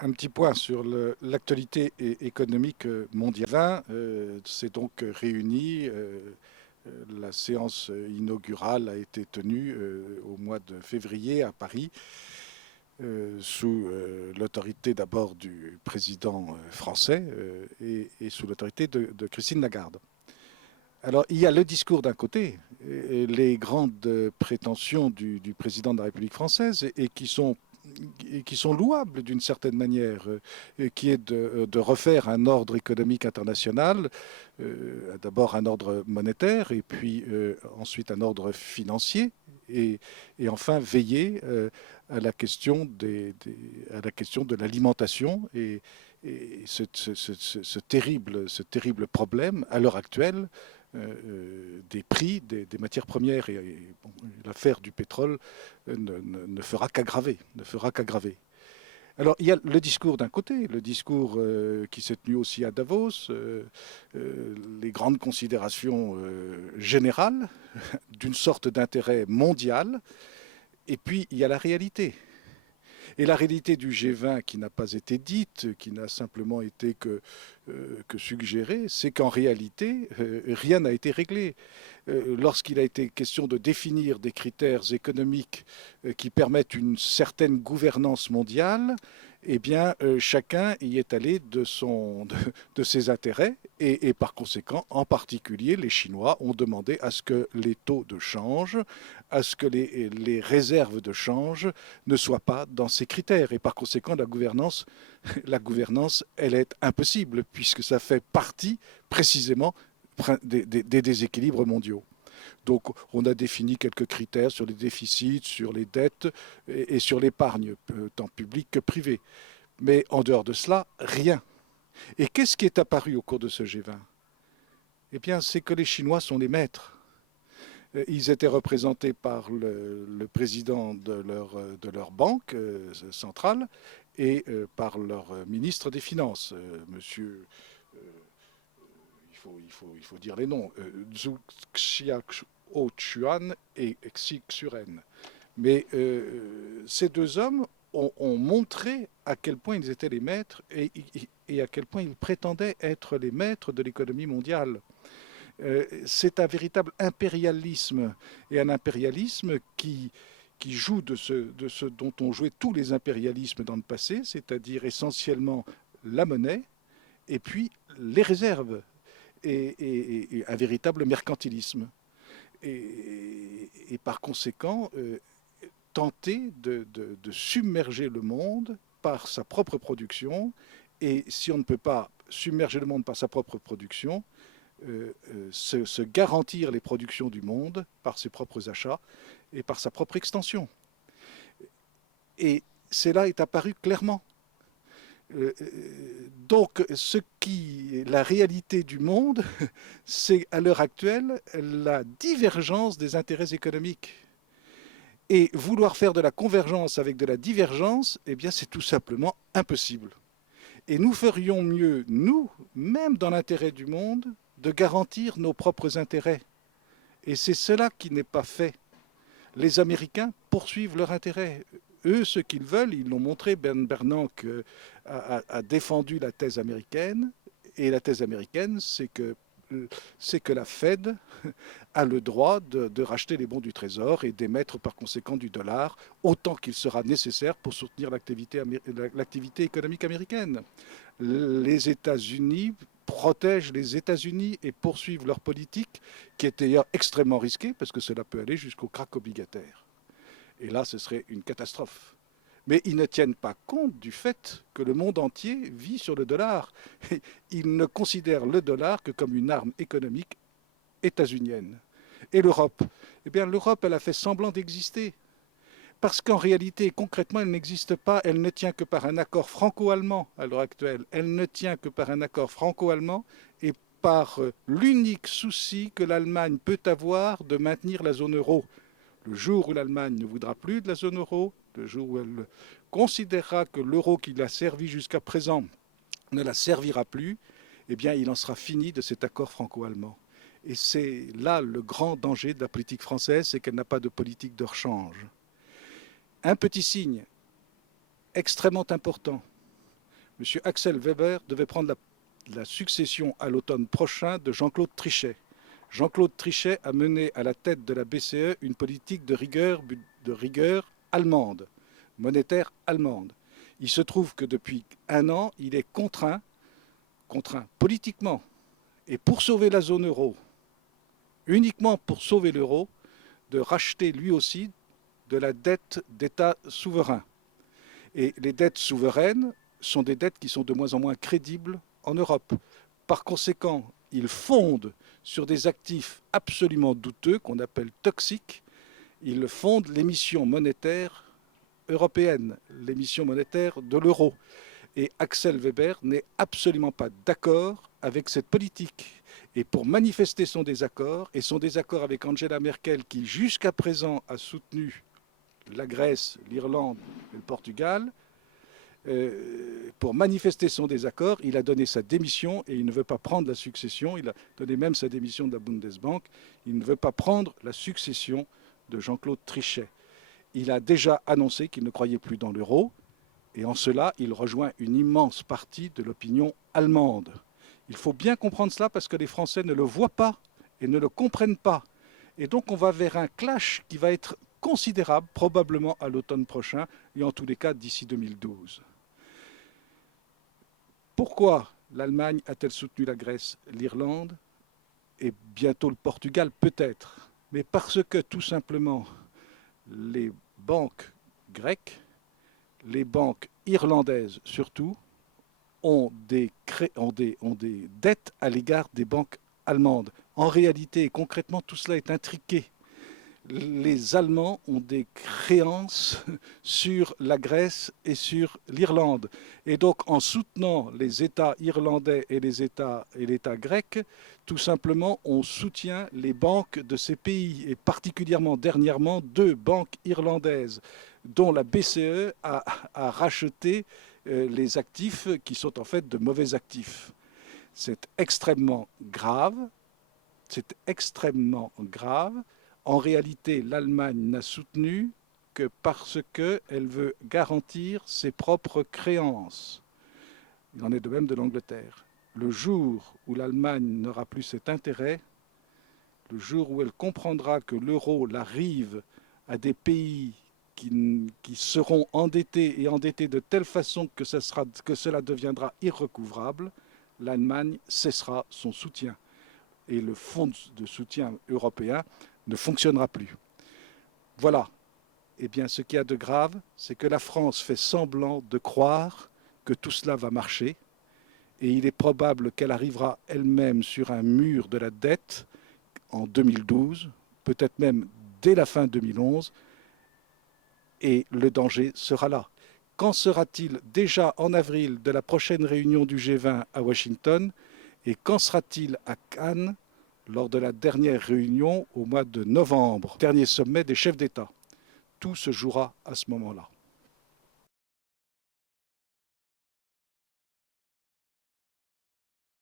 Un petit point sur l'actualité économique mondiale. S'est donc réuni. La séance inaugurale a été tenue au mois de février à Paris, sous l'autorité d'abord du président français et sous l'autorité de Christine Lagarde. Alors, il y a le discours d'un côté, et les grandes prétentions du président de la République française, et qui sont louables d'une certaine manière, qui est de refaire un ordre économique international, d'abord un ordre monétaire, et puis ensuite un ordre financier, et enfin veiller à la question à la question de l'alimentation et ce terrible problème à l'heure actuelle des prix des matières premières et bon, l'affaire du pétrole ne fera qu'aggraver, ne fera qu'aggraver. Alors, il y a le discours d'un côté, le discours qui s'est tenu aussi à Davos, les grandes considérations générales d'une sorte d'intérêt mondial, et puis il y a la réalité. Et la réalité du G20 qui n'a pas été dite, qui n'a simplement été que suggérée, c'est qu'en réalité, rien n'a été réglé. Lorsqu'il a été question de définir des critères économiques qui permettent une certaine gouvernance mondiale, eh bien, chacun y est allé de ses intérêts et par conséquent, en particulier, les Chinois ont demandé à ce que les taux de change, à ce que les réserves de change ne soient pas dans ces critères. Et par conséquent, la gouvernance, elle est impossible puisque ça fait partie précisément des déséquilibres mondiaux. Donc on a défini quelques critères sur les déficits, sur les dettes et sur l'épargne, tant publique que privée. Mais en dehors de cela, rien. Et qu'est-ce qui est apparu au cours de ce G20? Eh bien, c'est que les Chinois sont les maîtres. Ils étaient représentés par le président de leur banque centrale et par leur ministre des Finances, monsieur il faut dire les noms, Zhu Xiaochuan et Xi Xuren. Mais ces deux hommes ont montré à quel point ils étaient les maîtres et à quel point ils prétendaient être les maîtres de l'économie mondiale. C'est un véritable impérialisme et un impérialisme qui joue de ce dont ont joué tous les impérialismes dans le passé, c'est-à-dire essentiellement la monnaie et puis les réserves et un véritable mercantilisme. Et par conséquent, tenter de submerger le monde par sa propre production. Et si on ne peut pas submerger le monde par sa propre production, se garantir les productions du monde par ses propres achats et par sa propre extension. Et cela est apparu clairement. Donc, la réalité du monde, c'est à l'heure actuelle la divergence des intérêts économiques. Et vouloir faire de la convergence avec de la divergence, eh bien, c'est tout simplement impossible. Et nous ferions mieux, nous, même dans l'intérêt du monde, de garantir nos propres intérêts. Et c'est cela qui n'est pas fait. Les Américains poursuivent leur intérêt. Eux, ce qu'ils veulent, ils l'ont montré, Bernanke a défendu la thèse américaine, et la thèse américaine, c'est que la Fed a le droit de racheter les bons du Trésor et d'émettre par conséquent du dollar autant qu'il sera nécessaire pour soutenir l'activité économique américaine. Les États-Unis protègent les États-Unis et poursuivent leur politique, qui est d'ailleurs extrêmement risquée, parce que cela peut aller jusqu'au krach obligataire. Et là, ce serait une catastrophe. Mais ils ne tiennent pas compte du fait que le monde entier vit sur le dollar. Ils ne considèrent le dollar que comme une arme économique états-unienne. Et l'Europe? Eh bien, l'Europe, elle a fait semblant d'exister. Parce qu'en réalité, concrètement, elle n'existe pas, elle ne tient que par un accord franco-allemand à l'heure actuelle. Elle ne tient que par un accord franco-allemand et par l'unique souci que l'Allemagne peut avoir de maintenir la zone euro. Le jour où l'Allemagne ne voudra plus de la zone euro, le jour où elle considérera que l'euro qui l'a servi jusqu'à présent ne la servira plus, eh bien, il en sera fini de cet accord franco-allemand. Et c'est là le grand danger de la politique française, c'est qu'elle n'a pas de politique de rechange. Un petit signe extrêmement important. M. Axel Weber devait prendre la succession à l'automne prochain de Jean-Claude Trichet. Jean-Claude Trichet a mené à la tête de la BCE une politique de rigueur allemande, monétaire allemande. Il se trouve que depuis un an, il est contraint politiquement, et pour sauver la zone euro, uniquement pour sauver l'euro, de racheter lui aussi de la dette d'État souverain. Et les dettes souveraines sont des dettes qui sont de moins en moins crédibles en Europe. Par conséquent, il fonde sur des actifs absolument douteux qu'on appelle toxiques. Il fonde l'émission monétaire européenne, l'émission monétaire de l'euro. Et Axel Weber n'est absolument pas d'accord avec cette politique. Et pour manifester son désaccord, et son désaccord avec Angela Merkel, qui jusqu'à présent a soutenu la Grèce, l'Irlande et le Portugal, pour manifester son désaccord, il a donné sa démission et il ne veut pas prendre la succession. Il a donné même sa démission de la Bundesbank. Il ne veut pas prendre la succession de Jean-Claude Trichet. Il a déjà annoncé qu'il ne croyait plus dans l'euro et en cela, il rejoint une immense partie de l'opinion allemande. Il faut bien comprendre cela parce que les Français ne le voient pas et ne le comprennent pas. Et donc on va vers un clash qui va être considérable, probablement à l'automne prochain et en tous les cas d'ici 2012. Pourquoi l'Allemagne a-t-elle soutenu la Grèce, l'Irlande et bientôt le Portugal peut-être? Mais parce que tout simplement les banques grecques, les banques irlandaises surtout, ont des dettes à l'égard des banques allemandes. En réalité, et concrètement, tout cela est intriqué. Les Allemands ont des créances sur la Grèce et sur l'Irlande. Et donc, en soutenant les États irlandais et l'État grec, tout simplement, on soutient les banques de ces pays, et particulièrement dernièrement 2 banques irlandaises, dont la BCE a racheté les actifs qui sont en fait de mauvais actifs. C'est extrêmement grave. C'est extrêmement grave. En réalité, l'Allemagne n'a soutenu que parce qu'elle veut garantir ses propres créances. Il en est de même de l'Angleterre. Le jour où l'Allemagne n'aura plus cet intérêt, le jour où elle comprendra que l'euro l'arrive à des pays qui seront endettés et endettés de telle façon que cela deviendra irrecouvrable, l'Allemagne cessera son soutien. Et le fonds de soutien européen ne fonctionnera plus. Voilà. Eh bien, ce qu'il y a de grave, c'est que la France fait semblant de croire que tout cela va marcher, et il est probable qu'elle arrivera elle-même sur un mur de la dette en 2012, peut-être même dès la fin 2011, et le danger sera là. Qu'en sera-t-il déjà en avril de la prochaine réunion du G20 à Washington, et qu'en sera-t-il à Cannes lors de la dernière réunion au mois de novembre, dernier sommet des chefs d'État? Tout se jouera à ce moment-là.